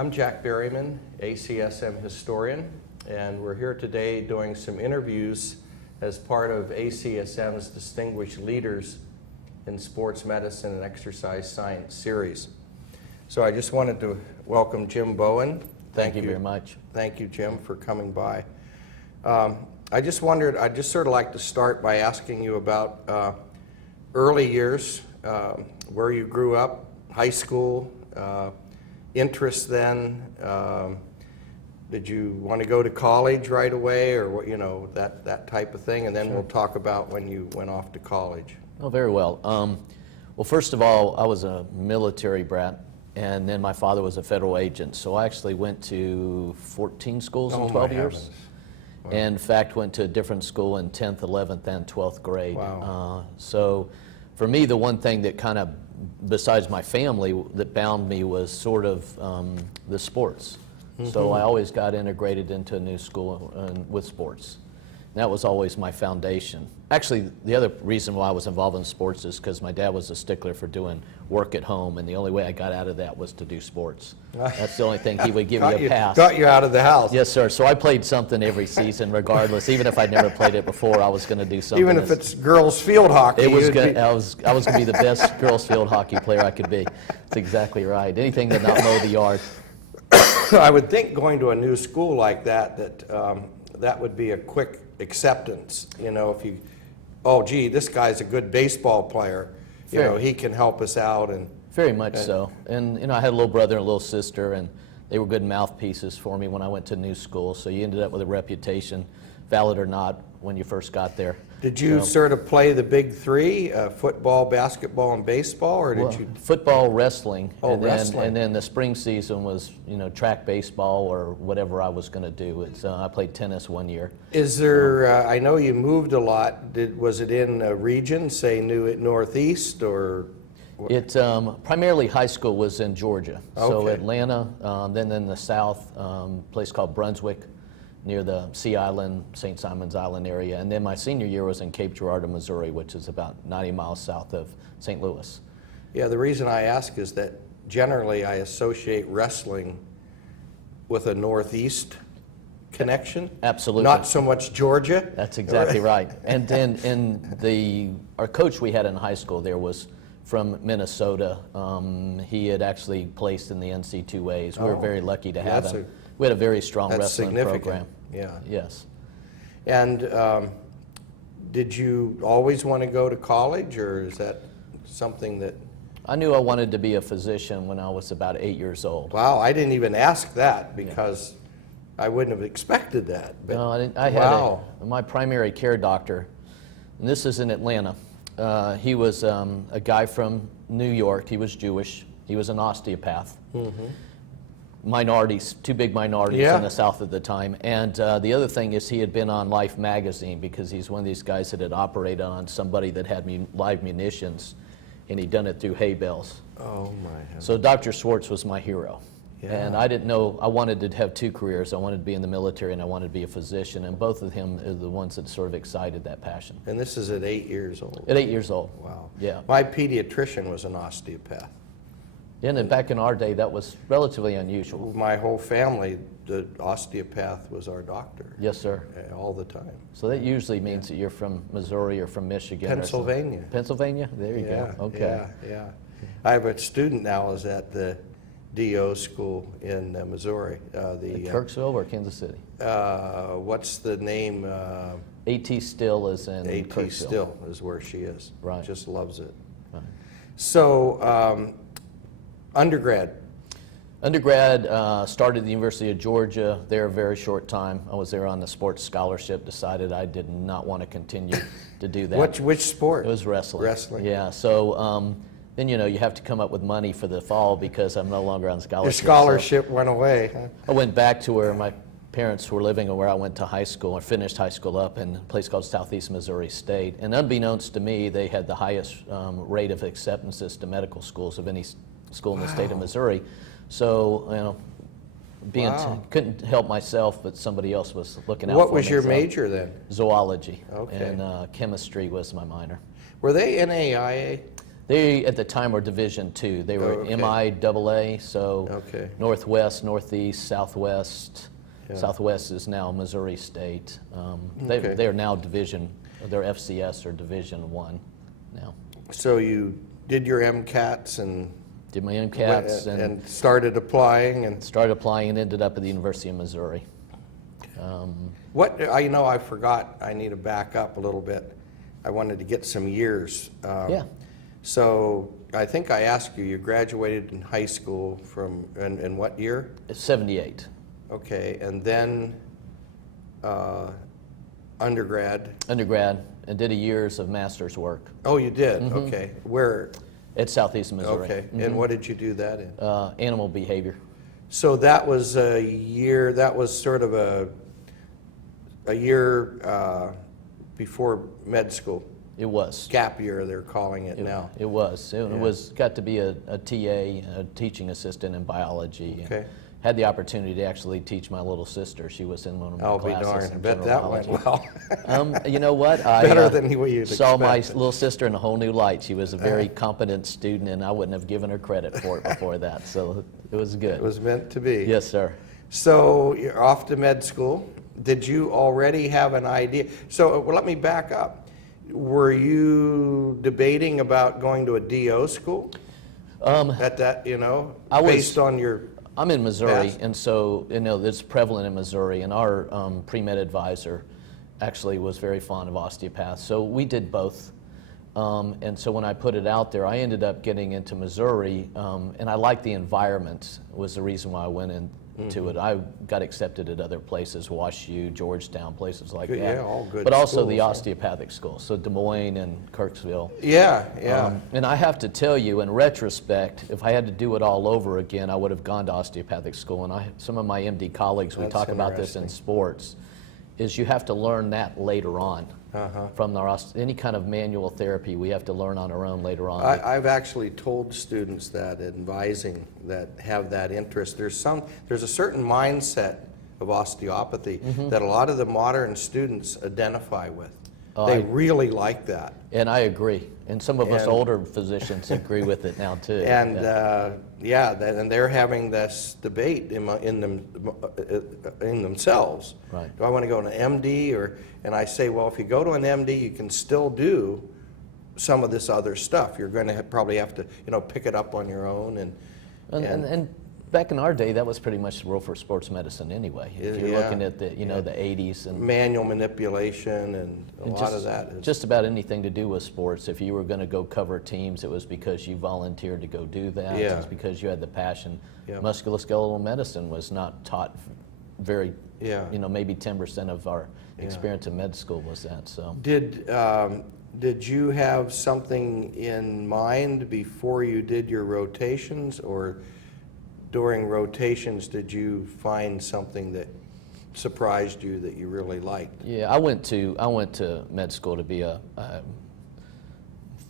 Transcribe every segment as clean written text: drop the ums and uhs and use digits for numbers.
I'm Jack Berryman, ACSM historian, and we're here today doing some interviews as part of ACSM's Distinguished Leaders in Sports Medicine and Exercise Science series. So I just wanted to welcome Jim Bowen. Thank you very much. Thank you, Jim, for coming by. I just wondered, I'd just sort of like to start by asking you about early years, where you grew up, high school, interests then. Did you want to go to college right away, or what, you know, that type of thing? And then we'll talk about when you went off to college. Oh, very well. Well, first of all, I was a military brat, and then my father was a federal agent. So I actually went to 14 schools in 12 years. Wow. And in fact, went to a different school in 10th, 11th, and 12th grade. Wow. So for me, the one thing that kind of, besides my family, that bound me was sort of the sports. So I always got integrated into a new school with sports. And that was always my foundation. Actually, the other reason why I was involved in sports is because my dad was a stickler for doing work at home, and the only way I got out of that was to do sports. That's the only thing he would give me a pass. Got you out of the house. Yes, sir. So I played something every season, regardless. Even if I'd never played it before, I was going to do something. Even if it's girls field hockey. It was good. I was going to be the best girls field hockey player I could be. That's exactly right. Anything to not mow the yard. I would think going to a new school like that, that would be a quick acceptance. You know, if you, oh gee, this guy's a good baseball player. You know, he can help us out. And very much so. And you know, I had a little brother and a little sister, and they were good mouthpieces for me when I went to new school. So you ended up with a reputation, valid or not, when you first got there. Did you sort of play the big three, football, basketball, and baseball, or did you? Football, wrestling, wrestling. And then the spring season was, you know, track baseball or whatever I was going to do. I played tennis one year. Is there? I know you moved a lot. Was it in a region, say, Northeast, or? It primarily high school was in Georgia. So Atlanta, then in the south, place called Brunswick, near the Sea Island, St. Simon's Island area. And then my senior year was in Cape Girardeau, Missouri, which is about 90 miles south of St. Louis. Yeah, the reason I ask is that generally I associate wrestling with a Northeast connection. Absolutely. Not so much Georgia. That's exactly right. And then our coach we had in high school there was from Minnesota. He had actually placed in the NC2As. We were very lucky to have him. We had a very strong wrestling program. Yeah. Yes. And did you always want to go to college, or is that something that? I knew I wanted to be a physician when I was about 8 years old. Wow, I didn't even ask that because I wouldn't have expected that. But no, I didn't. I had my primary care doctor, and this is in Atlanta. He was a guy from New York. He was Jewish. He was an osteopath. Minorities, two big minorities in the South at the time. And the other thing is he had been on Life magazine because he's one of these guys that had operated on somebody that had live munitions, and he'd done it through hay bales. Oh my heavens. So Dr. Schwartz was my hero. Yeah. And I didn't know, I wanted to have two careers. I wanted to be in the military and I wanted to be a physician, and both of them are the ones that sort of excited that passion. And this is at 8 years old? At 8 years old. Wow. Yeah. My pediatrician was an osteopath. And then back in our day, that was relatively unusual. My whole family, the osteopath was our doctor. Yes, sir. All the time. So that usually means that you're from Missouri or from Michigan. Pennsylvania. Pennsylvania? There you go. Okay. Yeah. I have a student now is at the DO school in Missouri. Kirksville or Kansas City? What's the name? A.T. Still is in A.T. Kirksville. Still is where she is. Right. Just loves it. Right. So, undergrad. Undergrad, started at the University of Georgia there a very short time. I was there on the sports scholarship, decided I did not want to continue to do that. Which sport? It was wrestling. Wrestling. Yeah, so then you know you have to come up with money for the fall because I'm no longer on scholarship. Your scholarship went away. Huh? I went back to where my parents were living and where I went to high school, or finished high school up in a place called Southeast Missouri State. And unbeknownst to me, they had the highest rate of acceptances to medical schools of any school in the state of Missouri. So, you know, couldn't help myself, but somebody else was looking out for me. What was your major then? Zoology. Okay. And chemistry was my minor. Were they NAIA? They, at the time, were Division II. They were okay. MIAA, so Okay. Northwest, Northeast, Southwest. Yeah. Southwest is now Missouri State. Okay. They are now Division, they're FCS or Division I now. So you did your MCATs and Did my MCATs and started applying and started applying and ended up at the University of Missouri. you know, I forgot, I need to back up a little bit. I wanted to get some years. Yeah. So I think I asked you, you graduated in high school from, in what year? 78. Okay, and then undergrad. Undergrad, and did a years of master's work Oh, you did? Okay. Where? at Southeast Missouri. Okay, and what did you do that in? Animal behavior. So that was a year, that was sort of a year before med school. It was. Gap year, they're calling it now. It was. It was got to be a TA, a teaching assistant in biology. Okay. And had the opportunity to actually teach my little sister. She was in one of my I'll be classes. darned, I in bet general that went biology. well. You know what? I Better than you'd saw my expect. little sister in a whole new light. She was a very competent student, and I wouldn't have given her credit for it before that. So it was good. It was meant to be. Yes, sir. So you're off to med school. Did you already have an idea? So well, let me back up. Were you debating about going to a DO school? At that, you know, I was- based on your, I'm in Missouri, Past. and so, you know, it's prevalent in Missouri, and our pre-med advisor actually was very fond of osteopaths, so we did both. And so when I put it out there, I ended up getting into Missouri, and I liked the environment, was the reason why I went into it. I got accepted at other places, WashU, Georgetown, places like Good- that. yeah, all good but also the schools, huh? osteopathic schools, so Des Moines and Kirksville. yeah, yeah. And I have to tell you, in retrospect, if I had to do it all over again, I would have gone to osteopathic school. And some of my MD colleagues, we That's talk about this in interesting. sports, is you have to learn that later on. From any kind of manual therapy, we have to learn on our own later on. I've actually told students that, advising that have that interest. There's a certain mindset of osteopathy that a lot of the modern students identify with. They really like that. And I agree. And some of us And- older physicians agree with it now too. And Yeah. and they're having this debate in themselves. Right. Do I want to go to an MD and I say, well, if you go to an MD, you can still do some of this other stuff. You're going to probably have to, you know, pick it up on your own And back in our day, that was pretty much the rule for sports medicine anyway. If you're Yeah. looking at the, the 80s and manual manipulation and a lot just, of that is. just about anything to do with sports. If you were going to go cover teams, it was because you volunteered to go do that. Yeah. It was because you had the passion. Yeah. Musculoskeletal medicine was not taught very, Yeah. maybe 10% of our experience in med school was that. So Did you have something in mind before you did your rotations, or during rotations did you find something that surprised you that you really liked? yeah, I went to med school to be a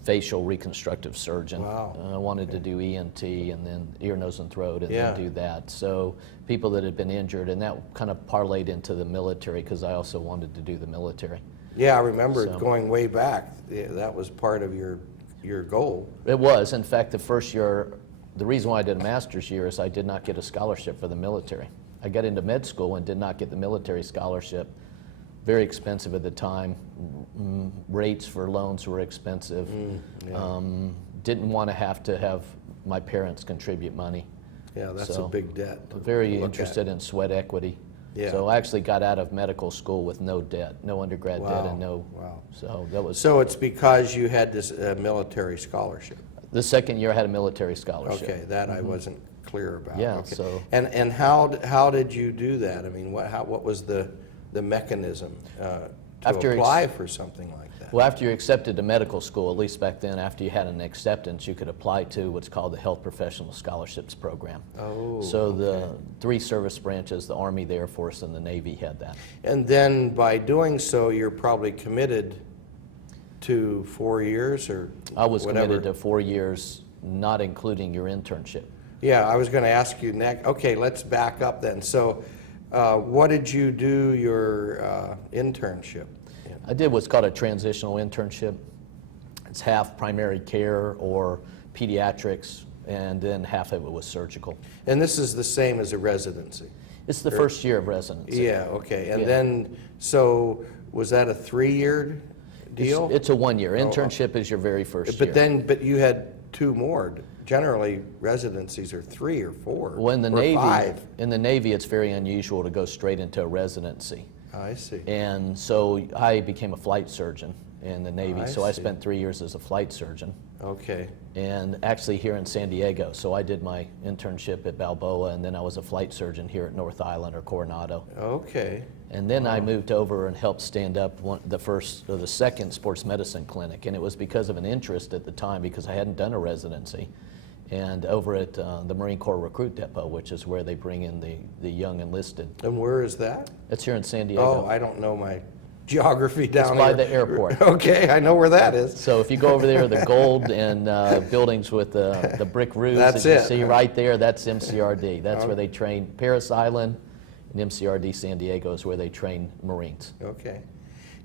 facial reconstructive surgeon. Wow. I wanted to do ENT and then ear, nose, and throat, and Yeah. then do that. So people that had been injured, and that kind of parlayed into the military because I also wanted to do the military. Yeah, I remember So- going way back. Yeah, that was part of your goal. It was, in fact, the first year. The reason why I did a master's year is I did not get a scholarship for the military. I got into med school and did not get the military scholarship. Very expensive at the time. Rates for loans were expensive. Didn't want to have my parents contribute money. Yeah, that's a So, big debt. to Very look interested at. in sweat equity. Yeah. So I actually got out of medical school with no debt, no undergrad debt, and Wow, no. wow. So that was So it's because you had this military scholarship. the second year I had a military scholarship. Okay, that I wasn't clear about. Yeah, Okay. so- And how did you do that? I mean, what was the mechanism to After apply for something like that? Well, after you're accepted to medical school, at least back then, after you had an acceptance, you could apply to what's called the Health Professional Scholarships Program. Oh, So the three service branches, the Army, the Air Force, and the Navy had that. And then by doing so, you're probably committed to 4 years or I was whatever. committed to 4 years, not including your internship. Yeah, I was going to ask you next. Okay, let's back up then. So what did you do your internship in? I did what's called a transitional internship. It's half primary care or pediatrics, and then half of it was surgical. And this is the same as a residency? It's the first year of residency. Yeah, okay. And Yeah. then, so was that a 3-year deal? It's a 1-year. Internship is your very first year. But you had 2 more. Generally, residencies are 3 or 4 Well, in the or Navy, 5. it's very unusual to go straight into a residency. I see. And so I became a flight surgeon in the Navy. I So I see. spent 3 years as a flight surgeon, Okay. and actually here in San Diego. So I did my internship at Balboa, and then I was a flight surgeon here at North Island or Coronado. Okay. And then I moved over and helped stand up the second sports medicine clinic, and it was because of an interest at the time, because I hadn't done a residency. And over at the Marine Corps Recruit Depot, which is where they bring in the young enlisted. And where is that? It's here in San Diego. Oh, I don't know my geography down by here. the airport. Okay, I know where that is. So if you go over there, the gold and buildings with the brick roofs That's that you it. see right there, that's MCRD. That's where they train Paris Island, and MCRD San Diego is where they train Marines. Okay.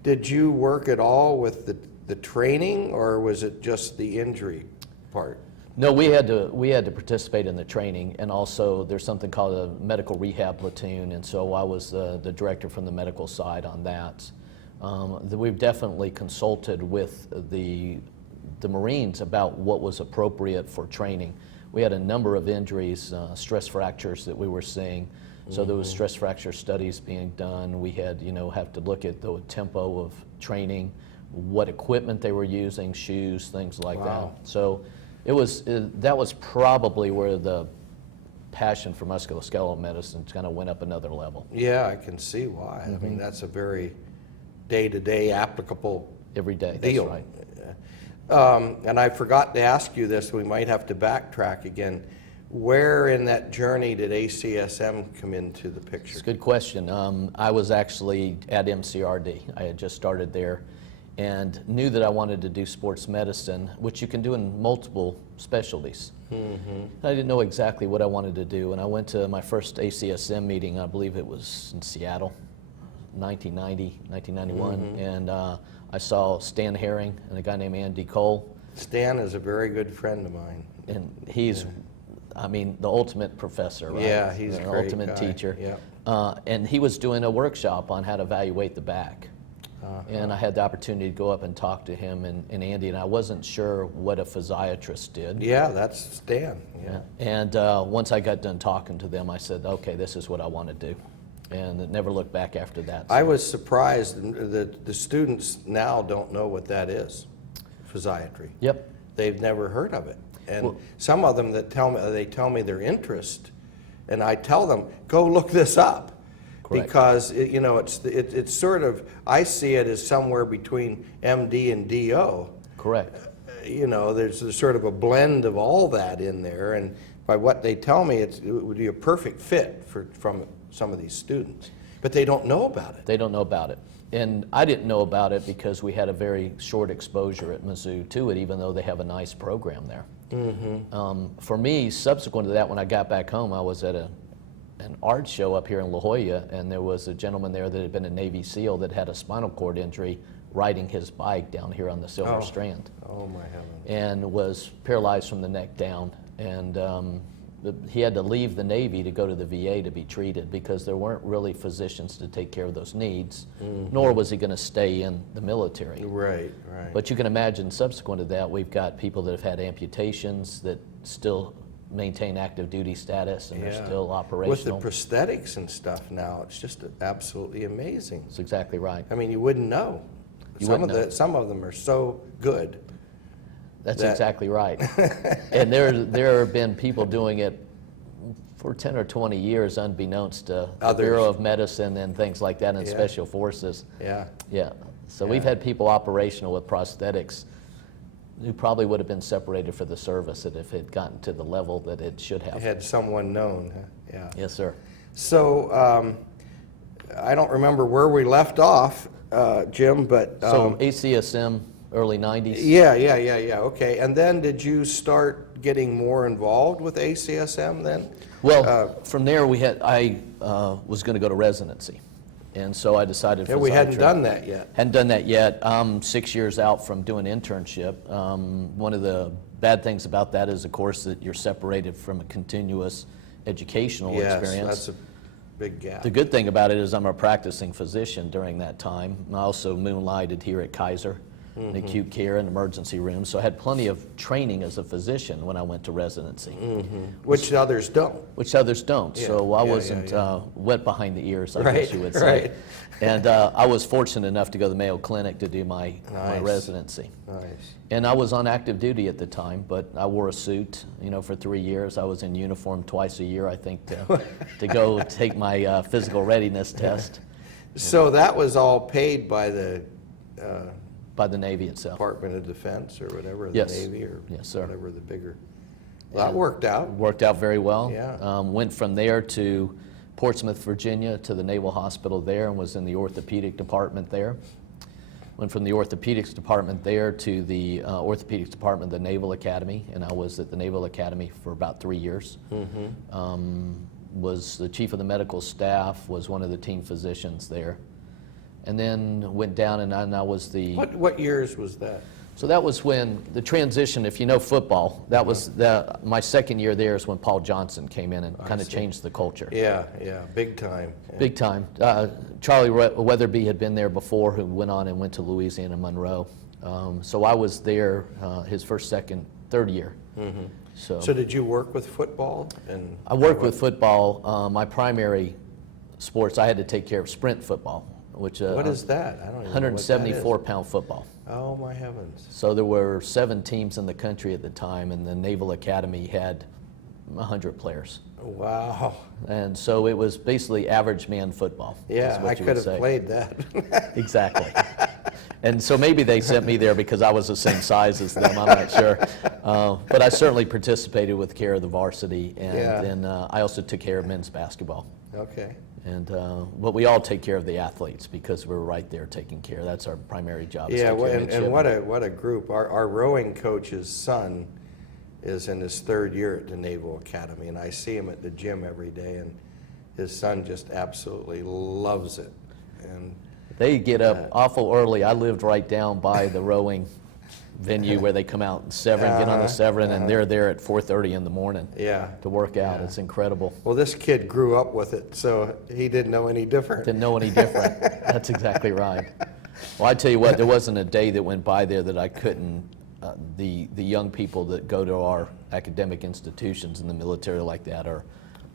Did you work at all with the training, or was it just the injury part? No, we had to participate in the training, and also there's something called a medical rehab platoon, and so I was the director from the medical side on that. We've definitely consulted with the Marines about what was appropriate for training. We had a number of injuries, stress fractures that we were seeing. So there was stress fracture studies being done. We had, have to look at the tempo of training, what equipment they were using, shoes, things like Wow. that. So that was probably where the passion for musculoskeletal medicine kind of went up another level. Yeah, I can see why. I mean, that's a very day-to-day applicable Every day, deal. that's right. And I forgot to ask you this, we might have to backtrack again. Where in that journey did ACSM come into the picture? It's a good question. I was actually at MCRD. I had just started there and knew that I wanted to do sports medicine, which you can do in multiple specialties. I didn't know exactly what I wanted to do, and I went to my first ACSM meeting, I believe it was in Seattle, 1990, 1991, and I saw Stan Herring and a guy named Andy Cole. Stan is a very good friend of mine. And he's, I mean, the ultimate professor, right? Yeah, he's a the great ultimate guy. teacher. Yeah. And he was doing a workshop on how to evaluate the back. And I had the opportunity to go up and talk to him and Andy, and I wasn't sure what a physiatrist did. Yeah, that's Stan. Yeah. And once I got done talking to them, I said, okay, this is what I want to do. And it never looked back after that. I was surprised that the students now don't know what that is, physiatry. Yep. They've never heard of it. And Well- some of them that tell me their interest, and I tell them, go look this up. Correct. Because it's sort of, I see it as somewhere between MD and DO. Correct. There's a sort of a blend of all that in there, and by what they tell me, it would be a perfect fit from some of these students. But they don't know about it. They don't know about it. And I didn't know about it because we had a very short exposure at Mizzou to it, even though they have a nice program there. For me, subsequent to that, when I got back home, I was at an art show up here in La Jolla, and there was a gentleman there that had been a Navy SEAL that had a spinal cord injury riding his bike down here on the Silver Strand, Oh, my heavens. and was paralyzed from the neck down. And he had to leave the Navy to go to the VA to be treated because there weren't really physicians to take care of those needs, nor was he going to stay in the military. Right, right. But you can imagine subsequent to that, we've got people that have had amputations that still maintain active duty status and are still operational. With the prosthetics and stuff now, it's just absolutely amazing. That's exactly right. I mean, you wouldn't know. You Some wouldn't know. Some of them are so good. That's that- exactly right. And there have been people doing it for 10 or 20 years unbeknownst to the Others. Bureau of Medicine and things like that and Yeah. Special Forces. Yeah. Yeah. So we've had people operational with prosthetics who probably would have been separated for the service if it had gotten to the level that it should have. Had someone known. Huh? Yeah. Yes, sir. So I don't remember where we left off, Jim, but So ACSM, early 90s. yeah. Okay. And then did you start getting more involved with ACSM then? Well, from there I was going to go to residency. And so I decided Yeah, for we hadn't physiatry. done that yet. Hadn't done that yet. I'm 6 years out from doing internship. One of the bad things about that is, of course, that you're separated from a continuous educational Yes, experience. that's a big gap. The good thing about it is I'm a practicing physician during that time. I also moonlighted here at Kaiser in acute care and emergency room, so I had plenty of training as a physician when I went to residency, Which others don't. which others don't. Yeah, So I yeah, wasn't yeah. wet behind the ears, I Right, guess you would say. right. And I was fortunate enough to go to the Mayo Clinic to do my Nice. residency. Nice. And I was on active duty at the time, but I wore a suit, for 3 years. I was in uniform twice a year, I think, to go take my physical readiness test So that was all paid by the by the Navy itself. Department of Defense or whatever, the Yes. Navy or Yes, sir. whatever the bigger. Well, that worked out. Worked out very well. Yeah. Went from there to Portsmouth, Virginia, to the Naval Hospital there, and was in the orthopedic department there. Went from the orthopedics department there to the orthopedics department of the Naval Academy, and I was at the Naval Academy for about 3 years. Was the chief of the medical staff, was one of the team physicians there. And then went down and I was the... What years was that? So that was when the transition, if you know football, that was my second year there is when Paul Johnson came in and kind of changed the culture. Yeah, big time. Yeah. Big time. Charlie Weatherby had been there before, who went on and went to Louisiana Monroe. So I was there his first, second, third year. So So did you work with football? And I worked with football. My primary sports, I had to take care of sprint football, which what is that? I don't even know what that is. 174-pound football. Oh, my heavens. So there were 7 teams in the country at the time, and the Naval Academy had 100 players. Wow. And so it was basically average man football. is Yeah, what I you could would have say. played that. Exactly. And so maybe they sent me there because I was the same size as them, I'm not sure. But I certainly participated with care of the varsity, and Yeah. then I also took care of men's basketball. Okay. And but we all take care of the athletes because we're right there taking care. That's our primary job. is Yeah, take care of and midshipmen. what a group. Our rowing coach's son is in his 3rd year at the Naval Academy, and I see him at the gym every day, and his son just absolutely loves it. And They get up awful early. I lived right down by the rowing venue where they come out in Severn, get on the Severn, and they're there at 4:30 in the morning yeah. to work out. Yeah. It's incredible. Well, this kid grew up with it, so he didn't know any different. Didn't know any different. That's exactly right. Well, I tell you what, there wasn't a day that went by there that I couldn't, the young people that go to our academic institutions in the military like that are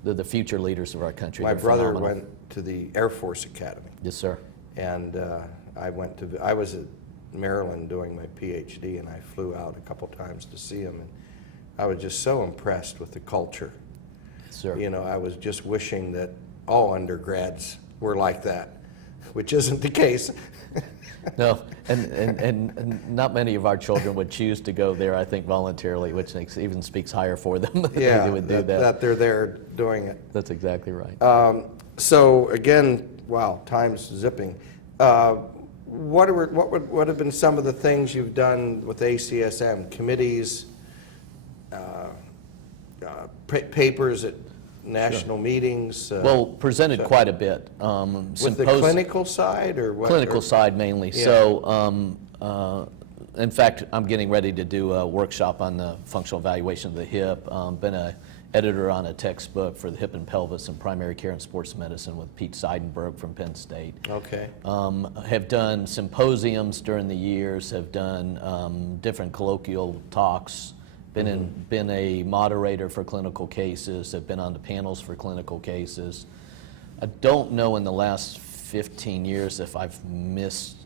the future leaders of our country. My They're brother phenomenal. went to the Air Force Academy, Yes, sir. and I was at Maryland doing my PhD, and I flew out a couple times to see him, and I was just so impressed with the culture. Yes, sir. You know, I was just wishing that all undergrads were like that, which isn't the case. No, and not many of our children would choose to go there, I think, voluntarily, which even speaks higher for them that Yeah, they would do that. that they're there doing it. That's exactly right. So again, wow, time's zipping. What have been some of the things you've done with ACSM? Committees, papers at national meetings? Well, presented quite a bit. With the clinical side or what? Clinical side mainly. Yeah. So, in fact, I'm getting ready to do a workshop on the functional evaluation of the hip. Been a editor on a textbook for the hip and pelvis in primary care and sports medicine with Pete Seidenberg from Penn State. Okay. Have done symposiums during the years, have done different colloquial talks, been a moderator for clinical cases, have been on the panels for clinical cases. I don't know in the last 15 years if I've missed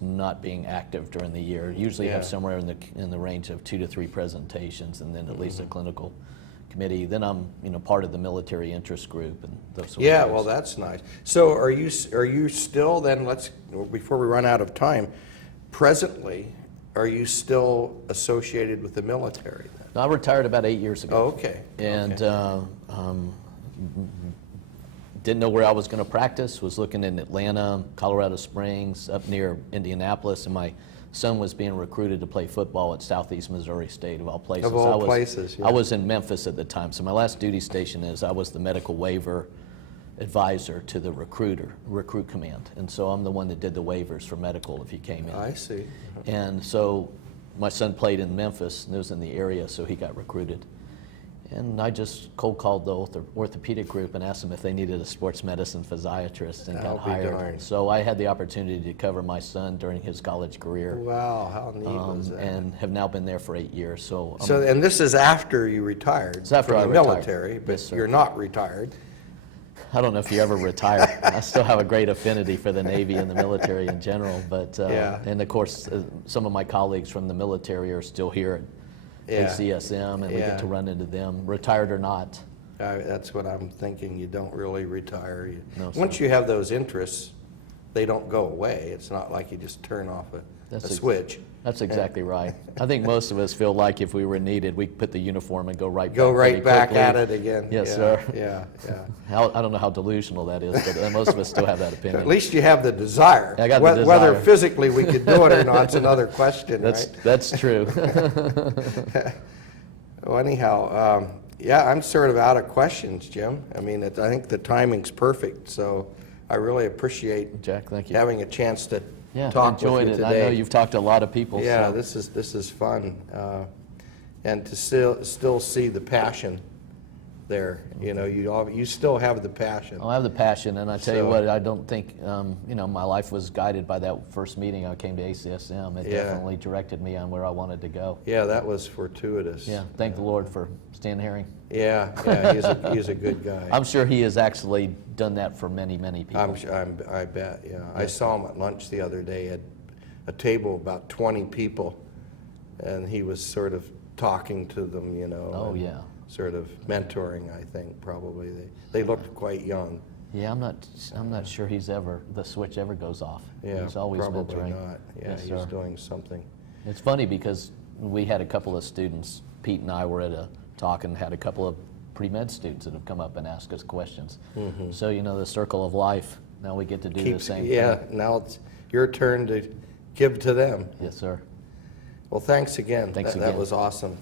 not being active during the year. Usually have Yeah. somewhere in the range of 2 to 3 presentations, and then at least a clinical committee. Then I'm part of the military interest group and those sort Yeah, of well, things. that's nice. So are you still then, before we run out of time, presently, are you still associated with the military then? I retired about 8 years ago. Oh, okay. And Okay. didn't know where I was going to practice, was looking in Atlanta, Colorado Springs, up near Indianapolis, and my son was being recruited to play football at Southeast Missouri State, of all places. Of all I was, places, yeah. I was in Memphis at the time, so my last duty station is I was the medical waiver advisor to the recruit command. And so I'm the one that did the waivers for medical if he came in. I see. And so my son played in Memphis and was in the area, so he got recruited. And I just cold called the orthopedic group and asked them if they needed a sports medicine physiatrist and I'll got be hired. darned. So I had the opportunity to cover my son during his college career. Wow, how neat was that? And have now been there for 8 years. So, So, and this is after you retired It's after from I the retired. military, but Yes, sir. you're not retired. I don't know if you ever retire. I still have a great affinity for the Navy and the military in general. But Yeah. and of course, some of my colleagues from the military are still here Yeah. at CSM, and we Yeah. get to run into them, retired or not. That's what I'm thinking. You don't really retire. No, sir. Once you have those interests, they don't go away. It's not like you just turn off a switch. That's exactly right. I think most of us feel like if we were needed, we put the uniform and go right Go back right pretty back quickly. at it again. Yes, Yeah, sir. Yeah, yeah. I don't know how delusional that is, but most of us still have that opinion. At least you have the desire. I got the Whether desire. physically we could do it or not, it's another question, right? That's true. Well, anyhow, yeah, I'm sort of out of questions, Jim. I mean, I think the timing's perfect, so I really appreciate Jack, thank you. having a chance to Yeah, talk with enjoyed you it. today. I know you've talked to a lot of people. Yeah, so. this is fun, and to still see the passion there. You know, you still have the passion. I have the passion, and I tell you So- what, I don't think, my life was guided by that first meeting I came to ACSM. It Yeah. definitely directed me on where I wanted to go. Yeah, that was fortuitous. Yeah, thank the Lord for Stan Herring. Yeah, he's a good guy. I'm sure he has actually done that for many, many people. I bet. Yeah, I saw him at lunch the other day at a table about 20 people, and he was sort of talking to them, you know. Oh, and yeah. Sort of mentoring, I think, probably. They looked quite young. Yeah, I'm not sure the switch ever goes off. Yeah, He's always probably mentoring. not. Yeah, Yes, he's sir. doing something. It's funny because we had a couple of students, Pete and I were at a talk and had a couple of pre-med students that have come up and asked us questions. So, the circle of life, now we get to do the same Yeah, thing. now it's your turn to give to them. Yes, sir. Well, thanks again. Thanks That again. was awesome.